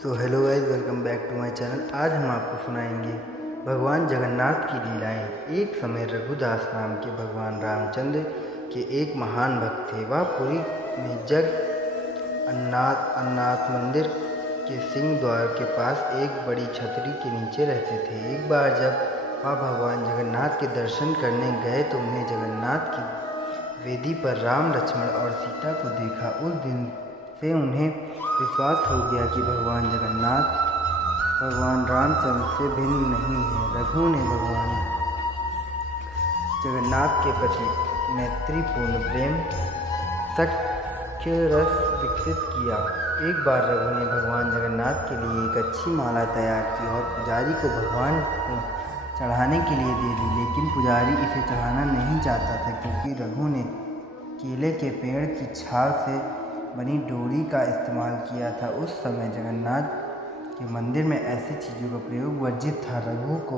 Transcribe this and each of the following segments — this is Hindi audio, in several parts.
So hello guys, welcome back to my channel. आज हम आपको सुनाएंगे भगवान जगन्नाथ की लीलाएं। एक समय रघुदास नाम के भगवान रामचंद्र के एक महान भक्त थे। वह पुरी में अन्नाथ मंदिर के सिंह द्वार के पास एक बड़ी छतरी के नीचे रहते थे। एक बार जब वह भगवान जगन्नाथ के दर्शन करने गए तो उन्हें जगन्नाथ की वेदी पर राम, लक्ष्मण और सीता को देखा। उस दिन से उन्हें विश्वास हो गया कि भगवान जगन्नाथ भगवान रामचंद्र से भिन्न नहीं है। रघु ने भगवान जगन्नाथ के प्रति मैत्रीपूर्ण प्रेम सख्य रस विकसित किया। एक बार रघु ने भगवान जगन्नाथ के लिए एक अच्छी माला तैयार की और पुजारी को भगवान को चढ़ाने के लिए दे दी, लेकिन पुजारी इसे चढ़ाना नहीं चाहता था क्योंकि रघु ने केले के पेड़ की छाल से बनी डोरी का इस्तेमाल किया था। उस समय जगन्नाथ के मंदिर में ऐसी चीज़ों का प्रयोग वर्जित था। रघु को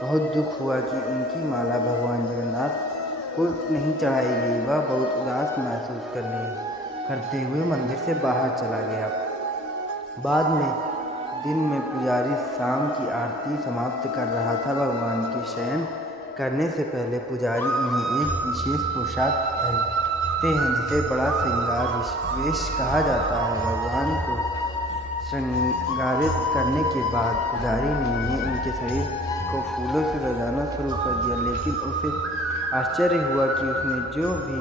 बहुत दुख हुआ कि उनकी माला भगवान जगन्नाथ को नहीं चढ़ाई गई। वह बहुत उदास महसूस करते हुए मंदिर से बाहर चला गया। बाद में दिन में पुजारी शाम की आरती समाप्त कर रहा था। भगवान के शयन करने से पहले पुजारी उन्हें एक विशेष पोशाक पहनते हैं जिसे बड़ा श्रृंगार वेश कहा जाता है। भगवान को श्रृंगारित करने के बाद पुजारी ने उनके शरीर को फूलों से सजाना शुरू कर दिया, लेकिन उसे आश्चर्य हुआ कि उसने जो भी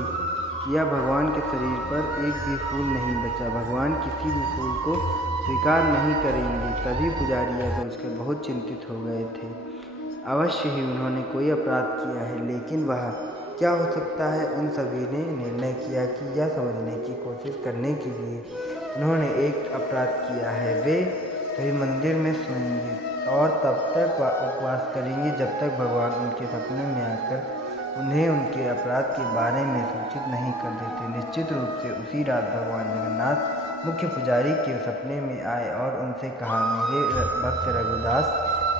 किया भगवान के शरीर पर एक भी फूल नहीं बचा। भगवान किसी भी फूल को स्वीकार नहीं करेंगे। सभी पुजारी यह सोचकर बहुत चिंतित हो गए थे। अवश्य ही उन्होंने कोई अपराध किया है, लेकिन वह क्या हो सकता है। उन सभी ने निर्णय किया कि यह समझने की कोशिश करने के लिए उन्होंने एक अपराध किया है। वे कभी मंदिर में सोएंगे और तब तक उपवास करेंगे जब तक भगवान उनके सपने में आकर उन्हें उनके अपराध के बारे में सूचित नहीं कर देते। निश्चित रूप से उसी रात भगवान जगन्नाथ मुख्य पुजारी के सपने में आए और उनसे कहा, मेरे भक्त रघुदास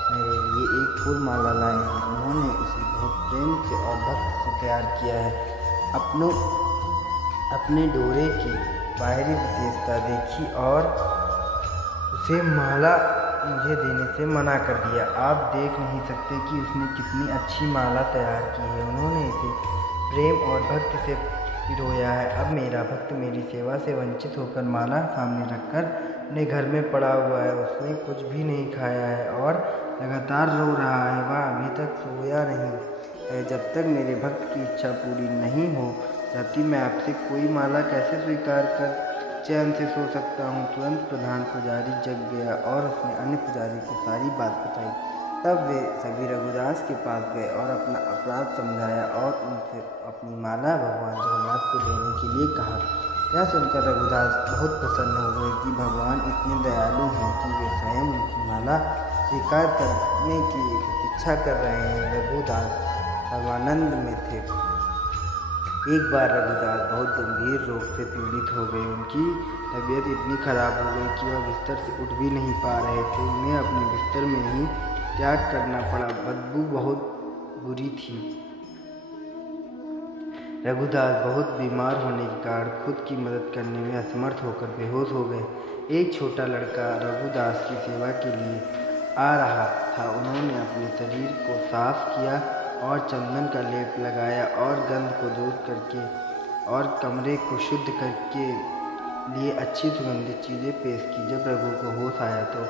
मेरे लिए एक फूल माला लाए हैं। उन्होंने उसे बहुत प्रेम से और भक्त से तैयार किया है। अपने डोरे की बाहरी विशेषता देखी और उसे माला मुझे देने से मना कर दिया। आप देख नहीं सकते कि उसने कितनी अच्छी माला तैयार की है। उन्होंने इसे प्रेम और भक्ति से पिरोया है। अब मेरा भक्त मेरी सेवा से वंचित होकर माला सामने रखकर अपने घर में पड़ा हुआ है। उसने कुछ भी नहीं खाया है और लगातार रो रहा है। वह अभी तक सोया नहीं है। जब तक मेरे भक्त की इच्छा पूरी नहीं हो जाती, मैं आपसे कोई माला कैसे स्वीकार कर चैन से सो सकता हूँ। तुरंत प्रधान पुजारी जग गया और उसने अन्य पुजारी को सारी बात बताई। तब वे सभी रघुदास के पास गए और अपना अपराध समझाया और उनसे अपनी माला भगवान जगन्नाथ को देने के लिए कहा। यह सुनकर रघुदास बहुत प्रसन्न हो गए कि भगवान इतने दयालु हैं कि वे स्वयं उनकी माला स्वीकार करने की इच्छा कर रहे हैं। रघुदास परमानंद में थे। एक बार रघुदास बहुत गंभीर रोग से पीड़ित हो गए। उनकी तबीयत इतनी खराब हो गई कि वह बिस्तर से उठ भी नहीं पा रहे थे। उन्हें अपने बिस्तर में ही त्याग करना पड़ा। बदबू बहुत बुरी थी। रघुदास बहुत बीमार होने के कारण खुद की मदद करने में असमर्थ होकर बेहोश हो गए। एक छोटा लड़का रघुदास की सेवा के लिए आ रहा था। उन्होंने अपने शरीर को साफ किया और चंदन का लेप लगाया और गंध को दूर करके और कमरे को शुद्ध करके लिए अच्छी सुगंधित चीज़ें पेश की। जब रघु को होश आया तो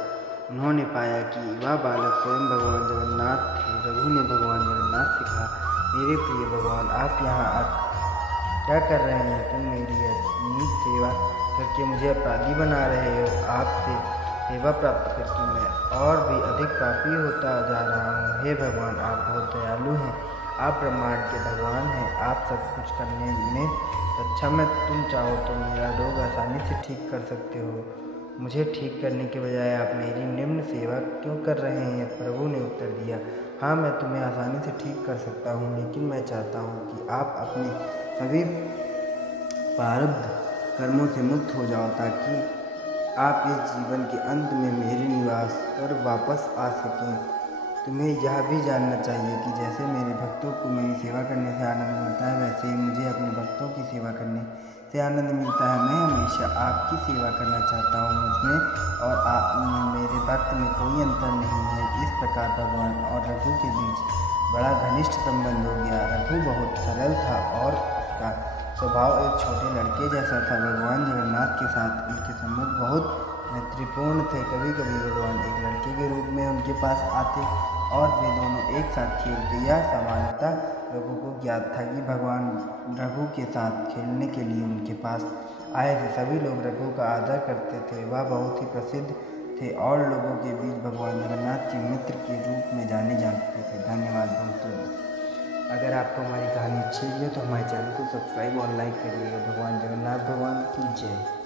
उन्होंने पाया कि वह बालक स्वयं भगवान जगन्नाथ थे। रघु ने भगवान जगन्नाथ से कहा, मेरे प्रिय भगवान, आप यहाँ क्या कर रहे हैं। तुम मेरी इतनी सेवा करके मुझे अपराधी बना रहे हो। आपसे सेवा प्राप्त करके मैं और भी अधिक पापी होता जा रहा हूँ। हे भगवान, आप बहुत दयालु हैं। आप ब्रह्मांड के भगवान हैं। आप सब कुछ करने में सक्षम है। तुम चाहो तो मेरा रोग आसानी से ठीक कर सकते हो। मुझे ठीक करने के बजाय आप मेरी निम्न सेवा क्यों कर रहे हैं। प्रभु ने उत्तर दिया, हाँ, मैं तुम्हें आसानी से ठीक कर सकता हूँ, लेकिन मैं चाहता हूँ कि आप अपने सभी प्रारब्ध कर्मों से मुक्त हो जाओ ताकि आप इस जीवन के अंत में मेरे निवास पर वापस आ सकें। तुम्हें यह भी जानना चाहिए कि जैसे मेरे भक्तों को मेरी सेवा करने से आनंद मिलता है, वैसे ही मुझे अपने भक्तों की सेवा करने से आनंद मिलता है। मैं हमेशा आपकी सेवा करना चाहता हूँ। मुझमें और मेरे भक्त में कोई अंतर नहीं है। इस प्रकार भगवान और रघु के बीच बड़ा घनिष्ठ संबंध हो गया। रघु बहुत सरल था और उसका स्वभाव एक छोटे लड़के जैसा था। भगवान जगन्नाथ के साथ उनके संबंध बहुत मैत्रीपूर्ण थे। कभी कभी भगवान एक लड़के के रूप में उनके पास आते और वे दोनों एक साथ खेलते। यह सामान्यतः लोगों को ज्ञात था कि भगवान रघु के साथ खेलने के लिए उनके पास आए थे। सभी लोग रघु का आदर करते थे। वह बहुत ही प्रसिद्ध थे और लोगों के बीच भगवान जगन्नाथ के मित्र के रूप में जाने जाते थे। धन्यवाद दोस्तों। अगर आपको हमारी कहानी अच्छी लगी हो तो हमारे चैनल को सब्सक्राइब और लाइक करिएगा। भगवान जगन्नाथ भगवान की जय।